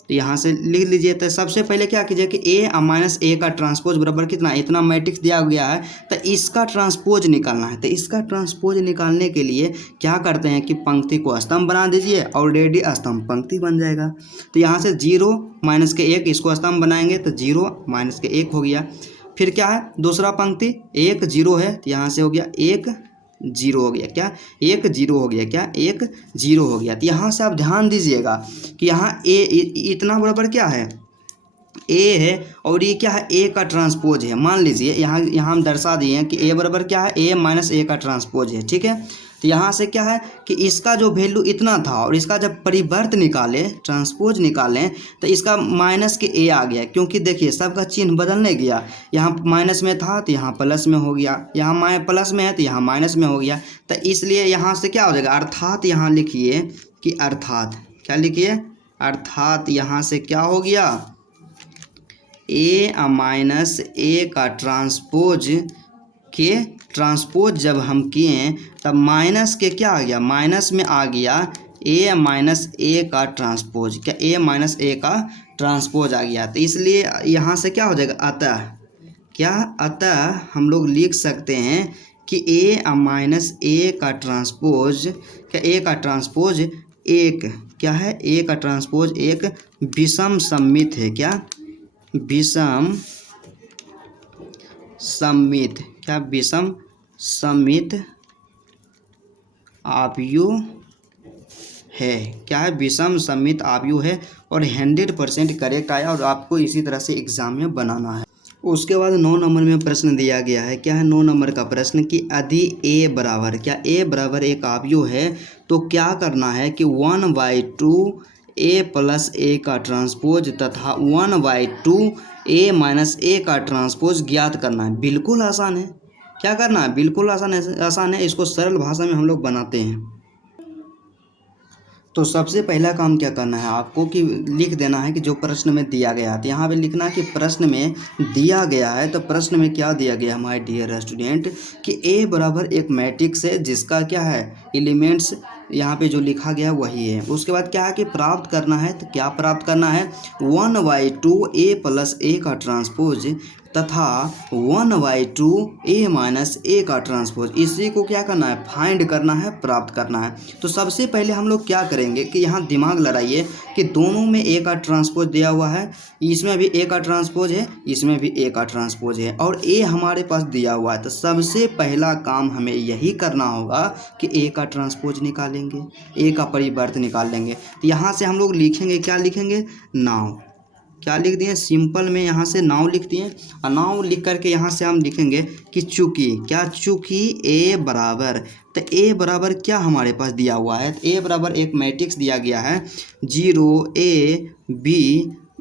तो यहाँ से लिख लीजिए। तो सबसे पहले क्या कीजिए कि ए माइनस ए का ट्रांसपोज बराबर कितना, इतना मैट्रिक्स दिया गया है तो इसका ट्रांसपोज निकालना है। तो इसका ट्रांसपोज निकालने के लिए क्या करते हैं कि पंक्ति को स्तंभ बना दीजिए, ऑलरेडी स्तंभ पंक्ति बन जाएगा। तो यहाँ से 0 माइनस के 1 इसको स्तंभ बनाएंगे तो 0 माइनस के 1 हो गया। फिर क्या है, दूसरा पंक्ति 1 0 है तो यहाँ से हो गया 1 0 हो गया, क्या 1 0 हो गया, क्या 1 0 हो गया। तो यहाँ से आप ध्यान दीजिएगा कि यहाँ ए इतना बराबर क्या है, ए है और ये क्या है, ए का ट्रांसपोज है। मान लीजिए यहाँ हम दर्शा दिए हैं कि ए बराबर क्या है, ए माइनस ए का ट्रांसपोज है, ठीक है। तो यहाँ से क्या है कि इसका जो वैल्यू इतना था और इसका जब परिवर्त निकालें, ट्रांसपोज निकालें, तो इसका माइनस के ए आ गया, क्योंकि देखिए सबका चिन्ह बदलने गया, यहाँ माइनस में था तो यहाँ प्लस में हो गया, यहाँ प्लस में है तो यहाँ माइनस में हो गया। तो इसलिए यहाँ से क्या हो जाएगा, अर्थात यहाँ लिखिए कि अर्थात, क्या लिखिए, अर्थात यहाँ से क्या हो गया, ए माइनस ए का ट्रांसपोज के ट्रांसपोज जब हम किए तब माइनस के क्या आ गया, माइनस में आ गया ए माइनस ए का ट्रांसपोज, क्या ए माइनस ए का ट्रांसपोज आ गया। तो इसलिए यहाँ से क्या हो जाएगा, अतः क्या, अतः हम लोग लिख सकते हैं कि ए माइनस ए का ट्रांसपोज, क्या ए का ट्रांसपोज एक क्या है, ए का ट्रांसपोज एक विषम सममित है, क्या विषम सममित, क्या विषम सममित आव्यूह है, क्या है, विषम सममित आव्यूह है और 100% करेक्ट आया और आपको इसी तरह से एग्जाम में बनाना है। उसके बाद 9 नंबर में प्रश्न दिया गया है, क्या है 9 नंबर का प्रश्न कि यदि ए बराबर, क्या ए बराबर एक आव्यूह है तो क्या करना है कि 1/2 ए प्लस ए का ट्रांसपोज तथा 1/2 ए माइनस ए का ट्रांसपोज ज्ञात करना है। बिल्कुल आसान है, क्या करना है, बिल्कुल आसान है। इसको सरल भाषा में हम लोग बनाते हैं। तो सबसे पहला काम क्या करना है आपको कि लिख देना है कि जो प्रश्न में दिया गया है, तो यहाँ पे लिखना है कि प्रश्न में दिया गया है। तो प्रश्न में क्या दिया गया है माय डियर स्टूडेंट कि ए बराबर एक मैट्रिक्स है जिसका क्या है, एलिमेंट्स यहाँ पे जो लिखा गया वही है। उसके बाद क्या है कि प्राप्त करना है, तो क्या प्राप्त करना है, 1/2 ए प्लस ए का ट्रांसपोज तथा 1/2 ए माइनस ए का ट्रांसपोज, इसी को क्या करना है, फाइंड करना है, प्राप्त करना है। तो सबसे पहले हम लोग क्या करेंगे कि यहाँ दिमाग लड़ाइए कि दोनों में ए का ट्रांसपोज दिया हुआ है, इसमें भी ए का ट्रांसपोज है, इसमें भी ए का ट्रांसपोज है और ए हमारे पास दिया हुआ है। तो सबसे पहला काम हमें यही करना होगा कि ए का ट्रांसपोज निकालेंगे, ए का परिवर्त निकाल लेंगे। तो यहाँ से हम लोग लिखेंगे, क्या लिखेंगे, नाउ, क्या लिख दिए, सिंपल में यहाँ से नाउ लिख दिए और नाउ लिख करके यहाँ से हम लिखेंगे कि चूँकि, क्या चूँकि ए बराबर, तो ए बराबर क्या हमारे पास दिया हुआ है, तो ए बराबर एक मैट्रिक्स दिया गया है 0a b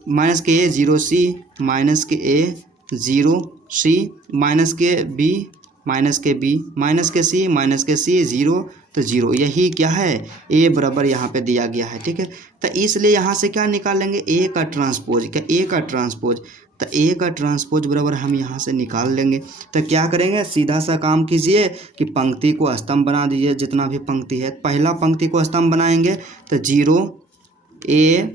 माइनस के ए 0c माइनस के ए 0c माइनस के b माइनस के b माइनस के c माइनस के c 0 तो 0, यही क्या है, ए बराबर यहाँ पे दिया गया है, ठीक है। तो इसलिए यहाँ से क्या निकाल लेंगे, ए का ट्रांसपोज, क्या ए का ट्रांसपोज, तो ए का ट्रांसपोज बराबर हम यहाँ से निकाल लेंगे। तो क्या करेंगे, सीधा सा काम कीजिए कि पंक्ति को स्तंभ बना दीजिए, जितना भी पंक्ति है पहला पंक्ति को स्तंभ बनाएंगे तो 0 a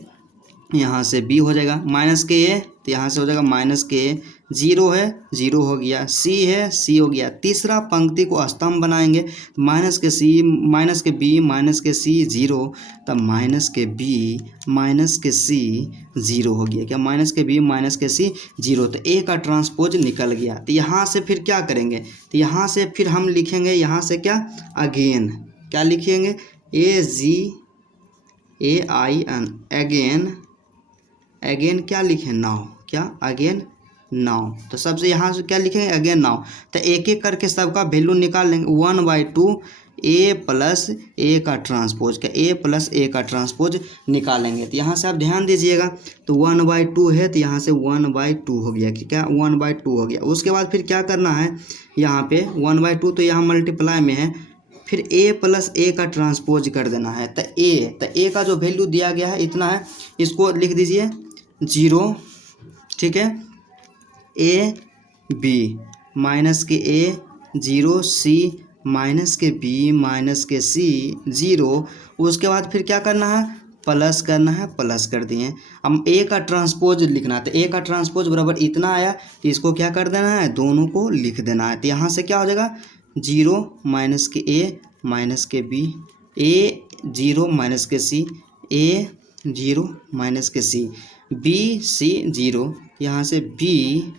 यहाँ से b हो जाएगा, माइनस के ए तो यहाँ से हो जाएगा माइनस के ए, 0 है 0 हो गया, c है c हो गया। तीसरा पंक्ति को स्तंभ बनाएंगे, माइनस के c माइनस के b माइनस के c 0, तब माइनस के b माइनस के c 0 हो गया, क्या माइनस के b माइनस के c 0, तो a का ट्रांसपोज निकल गया। तो यहाँ से फिर क्या करेंगे, तो यहाँ से फिर हम लिखेंगे, यहाँ से क्या अगेन, क्या लिखेंगे, AGAIN अगेन, अगेन क्या लिखें, नाउ, क्या अगेन नाउ। तो सबसे यहाँ से क्या लिखेंगे, अगेन नाउ। तो एक एक करके सबका वैल्यू निकाल लेंगे, 1/2 ए प्लस ए का ट्रांसपोज, क्या ए प्लस ए का ट्रांसपोज निकालेंगे। तो यहाँ से आप ध्यान दीजिएगा, तो 1/2 है तो यहाँ से 1/2 हो गया, क्या 1/2 हो गया। उसके बाद फिर क्या करना है, यहाँ पे 1/2 तो यहाँ मल्टीप्लाई में है, फिर ए प्लस ए का ट्रांसपोज कर देना है। तो ए का जो वैल्यू दिया गया है इतना है, इसको लिख दीजिए 0, ठीक है, ए बी माइनस के ए 0, सी माइनस के बी माइनस के सी 0। उसके बाद फिर क्या करना है, प्लस करना है, प्लस कर दिए। अब ए का ट्रांसपोज लिखना है, तो ए का ट्रांसपोज बराबर इतना आया, इसको क्या कर देना है, दोनों को लिख देना है। तो यहाँ से क्या हो जाएगा 0 माइनस के ए माइनस के बी, ए 0 माइनस के सी, ए 0 माइनस के सी, बी सी 0, यहाँ से बी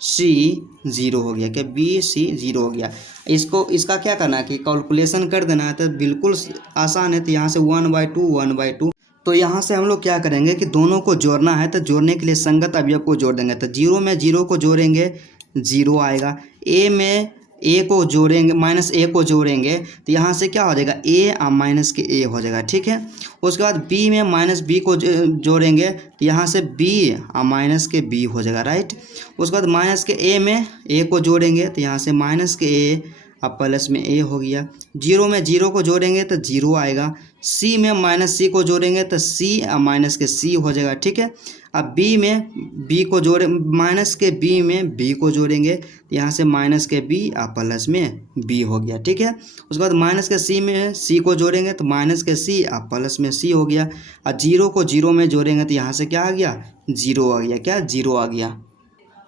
सी 0 हो गया। क्या बी सी 0 हो गया। इसका क्या करना है कि कैलकुलेशन कर देना है, तो बिल्कुल आसान है। तो यहाँ से 1/2 तो यहाँ से हम लोग क्या करेंगे कि दोनों को जोड़ना है, तो जोड़ने के लिए संगत अवयव को जोड़ देंगे। तो 0 में 0 को जोड़ेंगे 0 आएगा, ए में ए को जोड़ेंगे माइनस ए को जोड़ेंगे, तो यहाँ से क्या हो जाएगा ए माइनस के ए हो जाएगा, ठीक है। उसके बाद बी में माइनस बी को जोड़ेंगे, तो यहाँ से बी माइनस के बी हो जाएगा, राइट। उसके बाद माइनस के ए में ए को जोड़ेंगे, तो यहाँ से माइनस के ए अब प्लस में ए हो गया। 0 में 0 को जोड़ेंगे तो 0 आएगा। सी में माइनस सी को जोड़ेंगे तो सी माइनस के सी हो जाएगा, ठीक है। अब बी में बी को जोड़े माइनस के बी में बी को जोड़ेंगे, तो यहाँ से माइनस के बी प्लस में बी हो गया, ठीक है। उसके बाद माइनस के सी में सी को जोड़ेंगे तो माइनस के सी प्लस में सी हो गया। और 0 को 0 में जोड़ेंगे तो यहाँ से क्या आ गया 0 आ गया, क्या 0 आ गया।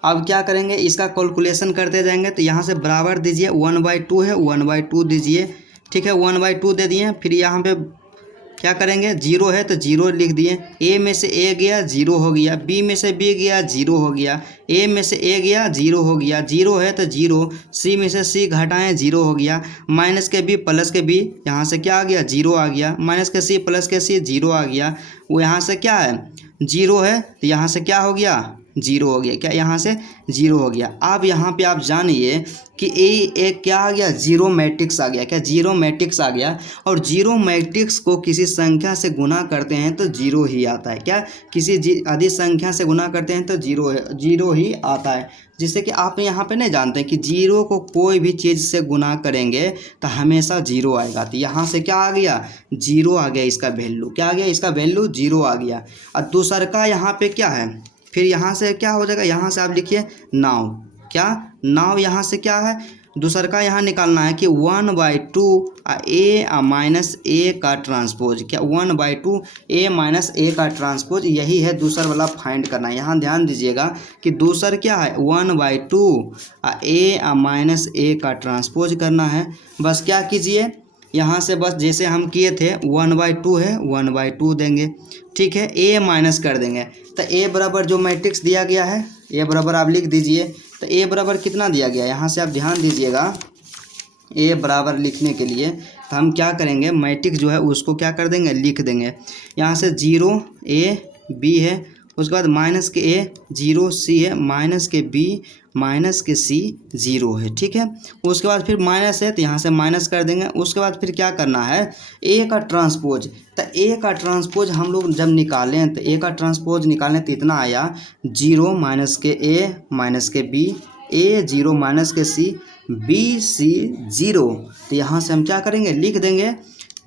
अब क्या करेंगे, इसका कैलकुलेशन करते जाएंगे। तो यहाँ से बराबर दीजिए 1/2 है 1/2 दीजिए, ठीक है, 1/2 दे दिए। फिर यहाँ पे क्या करेंगे 0 है तो 0 लिख दिए, ए में से ए गया 0 हो गया, बी में से बी गया 0 हो गया, ए में से ए गया 0 हो गया, 0 है तो 0, सी में से सी घटाएं 0 हो गया, माइनस के बी प्लस के बी यहाँ से क्या आ गया 0 आ गया, माइनस के सी प्लस के सी 0 आ गया। वो यहाँ से क्या है 0 है तो यहाँ से क्या हो गया 0 हो गया, क्या यहाँ से 0 हो गया। अब यहाँ पे आप जानिए कि ए क्या आ गया 0 मैट्रिक्स आ गया, क्या 0 मैट्रिक्स आ गया। और 0 मैट्रिक्स को किसी संख्या से गुना करते हैं तो 0 ही आता है, क्या किसी अधिक संख्या से गुना करते हैं तो 0 ही आता है। जिससे कि आप यहाँ पे नहीं जानते हैं कि 0 को कोई भी चीज़ से गुना करेंगे तो हमेशा 0 आएगा। तो यहाँ से क्या आ गया 0 आ गया, इसका वैल्यू क्या आ गया, इसका वैल्यू 0 आ गया। और दूसरा का यहाँ पे क्या है, फिर यहाँ से क्या हो जाएगा, यहाँ से आप लिखिए नाव, क्या नाव यहाँ से क्या है दूसरा का यहाँ निकालना है कि 1/2 ए माइनस ए का ट्रांसपोज, क्या 1/2 ए माइनस ए का ट्रांसपोज, यही है दूसरा वाला फाइंड करना है। यहाँ ध्यान दीजिएगा कि दूसरा क्या है 1/2 ए माइनस ए का ट्रांसपोज करना है। बस क्या कीजिए यहाँ से बस जैसे हम किए थे 1/2 है 1/2 देंगे, ठीक है, ए माइनस कर देंगे। तो ए बराबर जो मैट्रिक्स दिया गया है ए बराबर आप लिख दीजिए। तो ए बराबर कितना दिया गया, यहाँ से आप ध्यान दीजिएगा, ए बराबर लिखने के लिए तो हम क्या करेंगे मैट्रिक्स जो है उसको क्या कर देंगे लिख देंगे। यहाँ से 0 ए बी है, उसके बाद माइनस के ए 0 सी है, माइनस के बी माइनस के सी 0 है, ठीक है। उसके बाद फिर माइनस है तो यहाँ से माइनस कर देंगे। उसके बाद फिर क्या करना है ए का ट्रांसपोज। तो ए का ट्रांसपोज हम लोग जब निकालें तो ए का ट्रांसपोज निकालें तो इतना आया 0 माइनस के ए माइनस के बी, ए 0 माइनस के सी, बी सी 0। तो यहाँ से हम क्या करेंगे लिख देंगे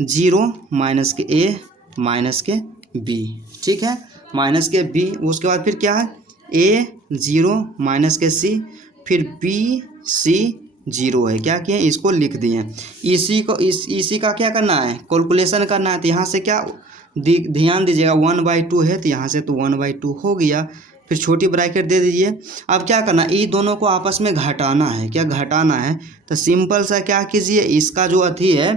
0 माइनस के ए माइनस के बी, ठीक है, माइनस के बी। उसके बाद फिर क्या है ए 0 माइनस के सी, फिर बी सी 0 है, क्या किए इसको लिख दिए। इसी का क्या करना है कैलकुलेशन करना है। तो यहाँ से क्या ध्यान दीजिएगा 1/2 है तो यहाँ से तो 1/2 हो गया, फिर छोटी ब्रैकेट दे दीजिए। अब क्या करना ये दोनों को आपस में घटाना है, क्या घटाना है। तो सिंपल सा क्या कीजिए इसका जो अथी है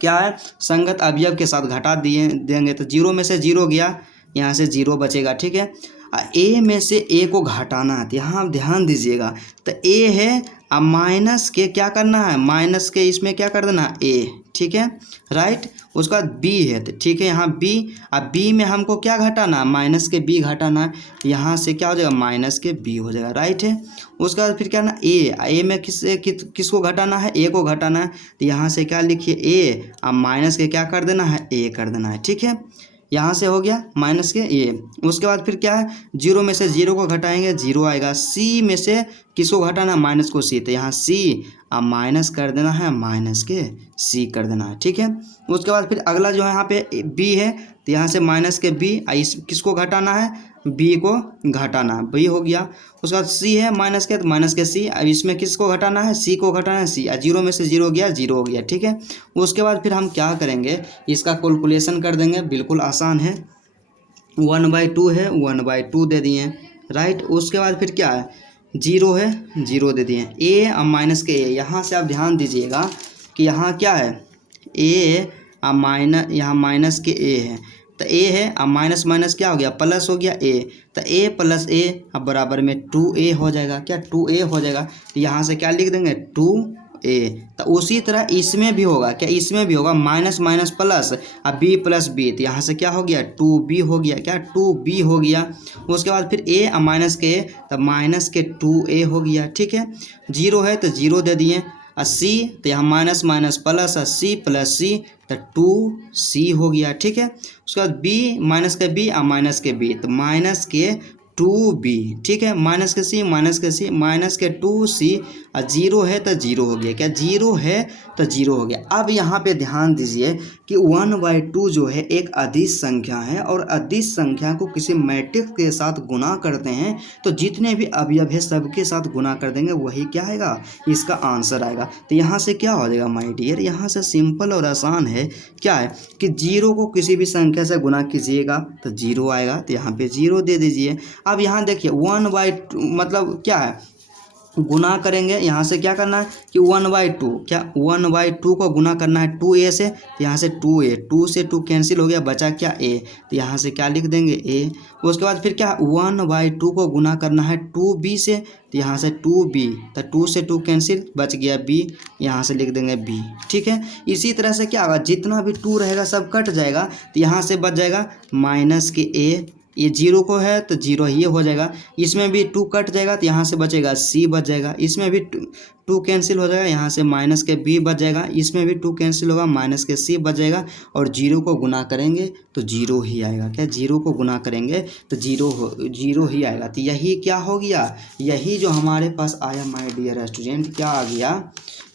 क्या है संगत अवयव के साथ घटा देंगे। तो 0 में से 0 गया, यहाँ से 0 बचेगा, ठीक है। ए में से ए को घटाना है, यहाँ आप ध्यान दीजिएगा। तो ए है अब माइनस के क्या करना है माइनस के इसमें क्या कर देना है ए, ठीक है, राइट। उसके बाद बी है तो ठीक है यहाँ बी, अब बी में हमको क्या घटाना है माइनस के बी घटाना है, यहाँ से क्या हो जाएगा माइनस के बी हो जाएगा, राइट है। उसके बाद फिर क्या ना ए में किसको घटाना है ए को घटाना है। तो यहाँ से क्या लिखिए ए, अब माइनस के क्या कर देना है ए कर देना है, ठीक है। यहाँ से हो गया माइनस के ए। उसके बाद फिर क्या है 0 में से 0 को घटाएंगे 0 आएगा, सी में से किसको घटाना है, माइनस को सी, तो यहाँ सी अब माइनस कर देना है, माइनस के सी कर देना है, ठीक है। उसके बाद फिर अगला जो है यहाँ पे बी है, तो यहाँ से माइनस के बी, इस किसको घटाना है, बी को घटाना है, बी हो गया। उसके बाद सी है माइनस के, तो माइनस के सी, अब इसमें किसको घटाना है, सी को घटाना है, सी, जीरो में से जीरो गया, जीरो हो गया, ठीक है। उसके बाद फिर हम क्या करेंगे, इसका कैलकुलेशन कर देंगे, बिल्कुल आसान है। 1/2 है, 1/2 दे दिए, राइट। उसके बाद फिर क्या है, जीरो है, जीरो दे दिए, ए अब माइनस के ए, यहाँ से आप ध्यान दीजिएगा कि यहाँ क्या है, ए अब माइनस, यहाँ माइनस के ए है, तो ए है अब माइनस माइनस क्या हो गया, प्लस हो गया ए, तो ए प्लस ए अब बराबर में 2a हो जाएगा, क्या 2a हो जाएगा। तो यहाँ से क्या लिख देंगे, 2a। तो उसी तरह इसमें भी होगा, क्या इसमें भी होगा, माइनस माइनस प्लस, अब b प्लस बी, तो यहाँ से क्या हो गया, 2b हो गया, क्या 2b हो गया। उसके बाद फिर a अब माइनस के, तब माइनस के 2a हो गया, ठीक है। जीरो है तो जीरो दे दिए, सी, तो यहाँ minus minus plus, C plus C, तो 2c हो गया, ठीक है। उसके बाद b माइनस के b और माइनस के b, तो माइनस के 2b, ठीक है, माइनस के सी, माइनस के सी, माइनस के 2c, और जीरो है तो जीरो हो गया, क्या जीरो है तो जीरो हो गया। अब यहाँ पे ध्यान दीजिए कि 1/2 जो है एक अदिश संख्या है, और अदिश संख्या को किसी मैट्रिक्स के साथ गुना करते हैं तो जितने भी अवयव है सबके साथ गुना कर देंगे, वही क्या आएगा, इसका आंसर आएगा। तो यहाँ से क्या हो जाएगा माय डियर, यहाँ से सिंपल और आसान है, क्या है कि जीरो को किसी भी संख्या से गुना कीजिएगा तो जीरो आएगा, तो यहाँ पे जीरो दे दीजिए। अब यहाँ देखिए 1/2 मतलब क्या है, गुना करेंगे, यहाँ से क्या करना है कि 1/2, क्या 1/2 को गुना करना है 2a से, तो यहाँ से 2a, 2 से 2 कैंसिल हो गया, बचा क्या a, तो यहाँ से क्या लिख देंगे a। उसके बाद फिर क्या 1/2 को गुना करना है 2b से, तो यहाँ से 2b, तो 2 से 2 कैंसिल, बच गया b, यहाँ से लिख देंगे b, ठीक है। इसी तरह से क्या होगा, जितना भी 2 रहेगा सब कट जाएगा, तो यहाँ से बच जाएगा माइनस के a, ये जीरो को है तो जीरो ही हो जाएगा, इसमें भी 2 कट जाएगा तो यहाँ से बचेगा c बच जाएगा, इसमें भी 2 कैंसिल हो जाएगा, यहाँ से माइनस के b बच जाएगा, इसमें भी 2 कैंसिल होगा, माइनस के c बच जाएगा, और जीरो को गुना करेंगे तो जीरो ही आएगा, क्या जीरो को गुना करेंगे तो जीरो ही आएगा। तो यही क्या हो गया, यही जो हमारे पास आया माय डियर स्टूडेंट, क्या आ गया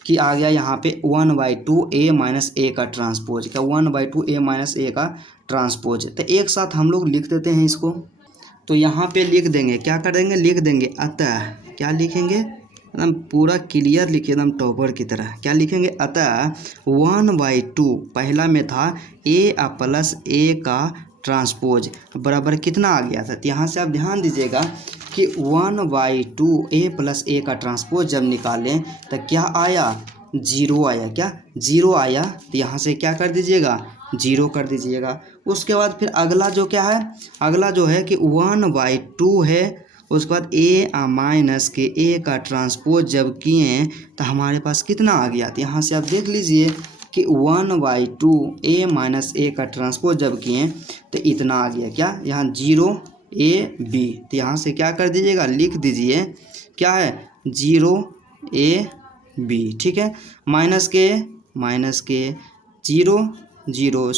कि आ गया यहाँ पे 1/2 a माइनस a का ट्रांसपोज, क्या 1/2 a माइनस a का ट्रांसपोज। तो एक साथ हम लोग लिख देते हैं इसको, तो यहाँ पे लिख देंगे, क्या कर देंगे, लिख देंगे अतः, क्या लिखेंगे, एकदम पूरा क्लियर लिखिए, एकदम टॉपर की तरह, क्या लिखेंगे, अतः 1/2 पहला में था a प्लस a का ट्रांसपोज बराबर कितना आ गया था। तो यहाँ से आप ध्यान दीजिएगा कि 1/2 a प्लस a का ट्रांसपोज जब निकालें तो क्या आया, जीरो आया, क्या जीरो आया, तो यहाँ से क्या कर दीजिएगा, जीरो कर दीजिएगा। उसके बाद फिर अगला जो क्या है, अगला जो है कि 1/2 है, उसके बाद a माइनस के a का ट्रांसपोज जब किए तो हमारे पास कितना आ गया। तो यहाँ से आप देख लीजिए कि 1/2 a माइनस a का ट्रांसपोज जब किए तो इतना आ गया, क्या यहाँ 0ab, तो यहाँ से क्या कर दीजिएगा, लिख दीजिए क्या है 0ab, ठीक है, माइनस के 0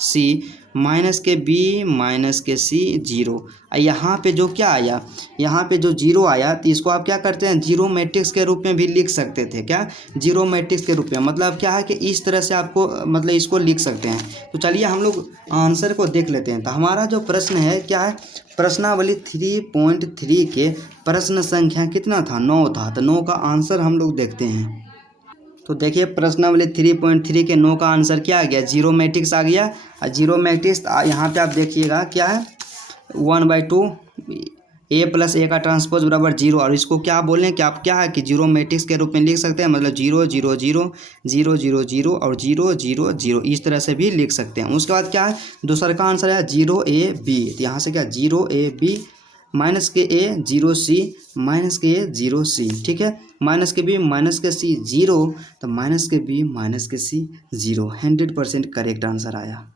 c माइनस के b माइनस के c 0। यहाँ पे जो क्या आया, यहाँ पे जो जीरो आया तो इसको आप क्या करते हैं, जीरो मैट्रिक्स के रूप में भी लिख सकते थे, क्या जीरो मैट्रिक्स के रूप में, मतलब क्या है कि इस तरह से आपको मतलब इसको लिख सकते हैं। तो चलिए हम लोग आंसर को देख लेते हैं। तो हमारा जो प्रश्न है क्या है, प्रश्नावली 3.3 के प्रश्न संख्या कितना था, 9 था। तो 9 का आंसर हम लोग देखते हैं। तो देखिए प्रश्नावली 3.3 के 9 का आंसर क्या आ गया, जीरो मैट्रिक्स आ गया। और जीरो मैट्रिक्स यहाँ पे आप देखिएगा क्या है 1/2 a प्लस a का ट्रांसपोज बराबर 0, और इसको क्या बोलें कि आप क्या है कि जीरो मैट्रिक्स के रूप में लिख सकते हैं, मतलब 0 0 0 0 0 0 और 0 0 0 इस तरह से भी लिख सकते हैं। उसके बाद क्या है दूसरा का आंसर है 0ab, तो यहाँ से क्या 0ab माइनस के a 0c माइनस के a 0c, ठीक है, माइनस के b माइनस के c 0, तो माइनस के b माइनस के c 0, 100% करेक्ट आंसर आया।